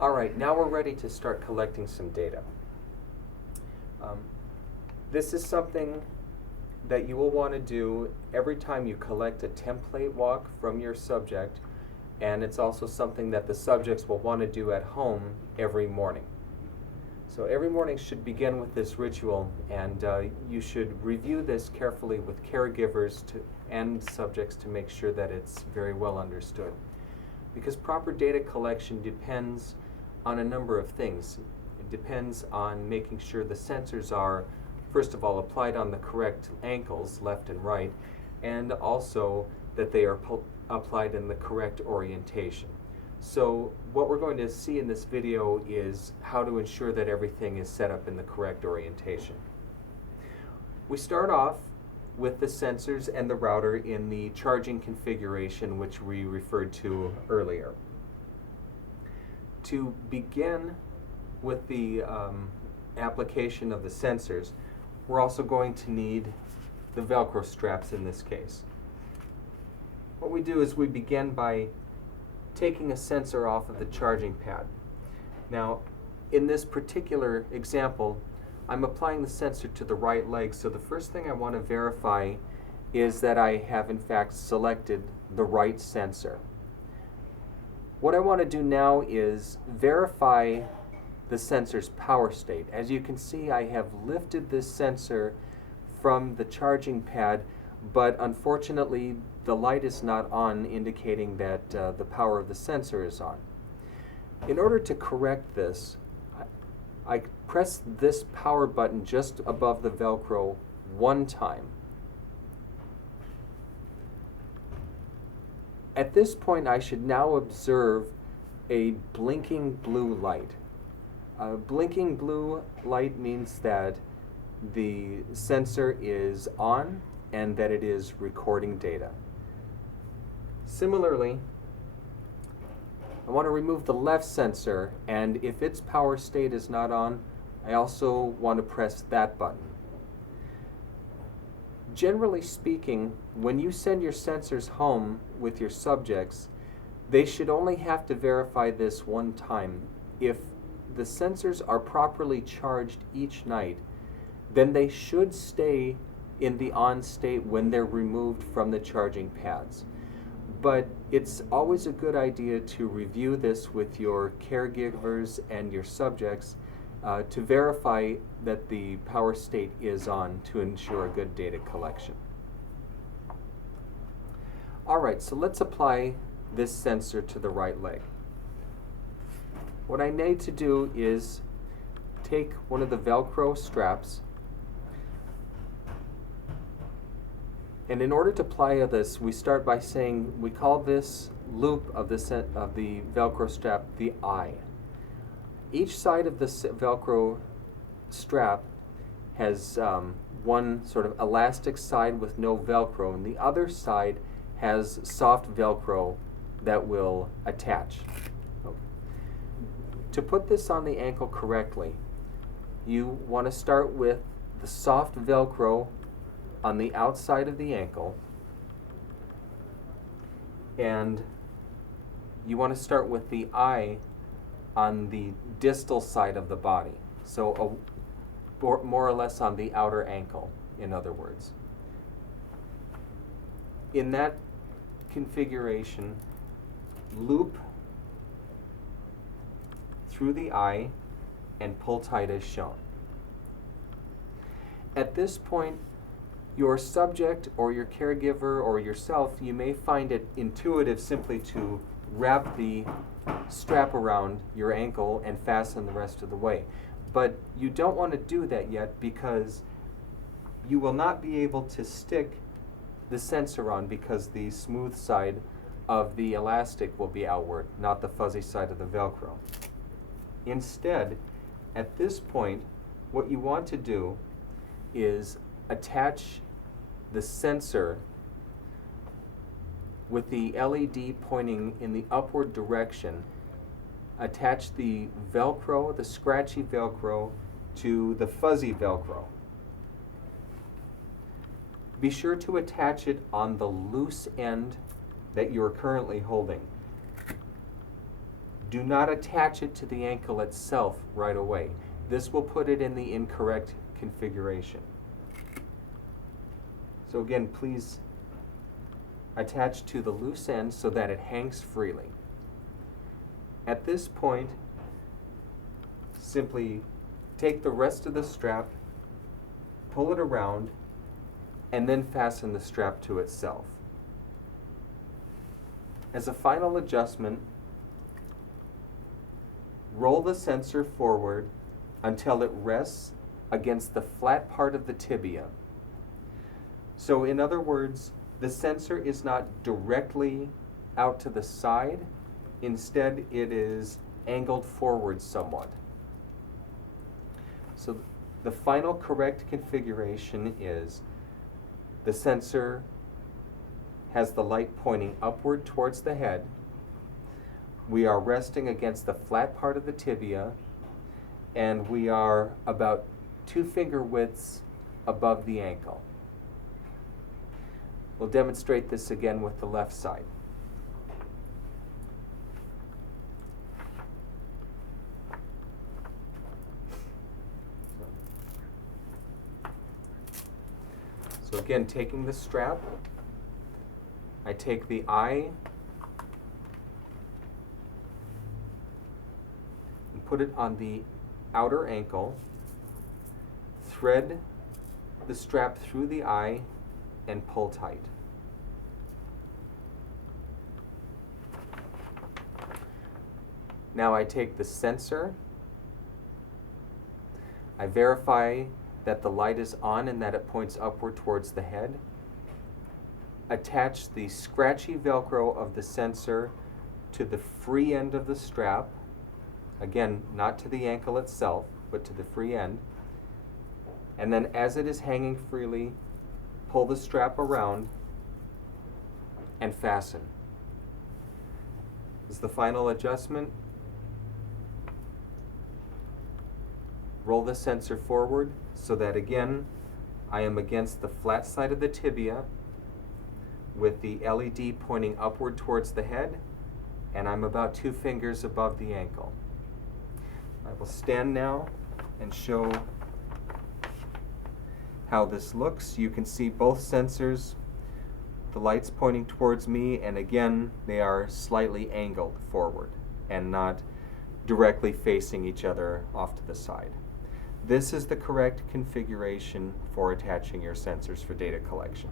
All right, now we're ready to start collecting some data. This is something that you will want to do every time you collect a template walk from your subject, and it's also something that the subjects will want to do at home every morning. So every morning should begin with this ritual, and you should review this carefully with caregivers and subjects to make sure that it's very well understood. Because proper data collection depends on a number of things. It depends on making sure the sensors are, first of all, applied on the correct ankles, left and right, and also that they are applied in the correct orientation. So what we're going to see in this video is how to ensure that everything is set up in the correct orientation. We start off with the sensors and the router in the charging configuration, which we referred to earlier. To begin with the application of the sensors, we're also going to need the Velcro straps in this case. What we do is we begin by taking a sensor off of the charging pad. Now, in this particular example, I'm applying the sensor to the right leg, so the first thing I want to verify is that I have in fact selected the right sensor. What I want to do now is verify the sensor's power state. As you can see, I have lifted this sensor from the charging pad, but unfortunately the light is not on, indicating that the power of the sensor is on. In order to correct this, I press this power button just above the Velcro one time. At this point, I should now observe a blinking blue light. Blinking blue light means that the sensor is on and that it is recording data. Similarly, I want to remove the left sensor, and if its power state is not on, I also want to press that button. Generally speaking, when you send your sensors home with your subjects, they should only have to verify this one time. If the sensors are properly charged each night, then they should stay in the on state when they're removed from the charging pads. But it's always a good idea to review this with your caregivers and your subjects to verify that the power state is on to ensure a good data collection. All right, so let's apply this sensor to the right leg. What I need to do is take one of the Velcro straps, and in order to apply this, we start by saying, we call this loop of the Velcro strap the eye. Each side of this Velcro strap has one sort of elastic side with no Velcro, and the other side has soft Velcro that will attach. Okay. To put this on the ankle correctly, you want to start with the soft Velcro on the outside of the ankle, and you want to start with the eye on the distal side of the body, so more or less on the outer ankle, in other words. In that configuration, loop through the eye and pull tight as shown. At this point, your subject or your caregiver or yourself, you may find it intuitive simply to wrap the strap around your ankle and fasten the rest of the way. But you don't want to do that yet, because you will not be able to stick the sensor on, because the smooth side of the elastic will be outward, not the fuzzy side of the Velcro. Instead, at this point, what you want to do is attach the sensor with the LED pointing in the upward direction. Attach the Velcro, the scratchy Velcro, to the fuzzy Velcro. Be sure to attach it on the loose end that you're currently holding. Do not attach it to the ankle itself right away. This will put it in the incorrect configuration. So again, please attach to the loose end so that it hangs freely. At this point, simply take the rest of the strap, pull it around, and then fasten the strap to itself. As a final adjustment, roll the sensor forward until it rests against the flat part of the tibia. So in other words, the sensor is not directly out to the side. Instead, it is angled forward somewhat. So the final correct configuration is the sensor has the light pointing upward towards the head. We are resting against the flat part of the tibia, and we are about 2 finger widths above the ankle. We'll demonstrate this again with the left side. So again, taking the strap, I take the eye and put it on the outer ankle, thread the strap through the eye, and pull tight. Now I take the sensor, I verify that the light is on and that it points upward towards the head. Attach the scratchy Velcro of the sensor to the free end of the strap. Again, not to the ankle itself, but to the free end. And then as it is hanging freely, pull the strap around and fasten. As the final adjustment, roll the sensor forward so that again I am against the flat side of the tibia with the LED pointing upward towards the head, and I'm about 2 fingers above the ankle. I will stand now and show how this looks. You can see both sensors, the light's pointing towards me, and again they are slightly angled forward and not directly facing each other off to the side. This is the correct configuration for attaching your sensors for data collection.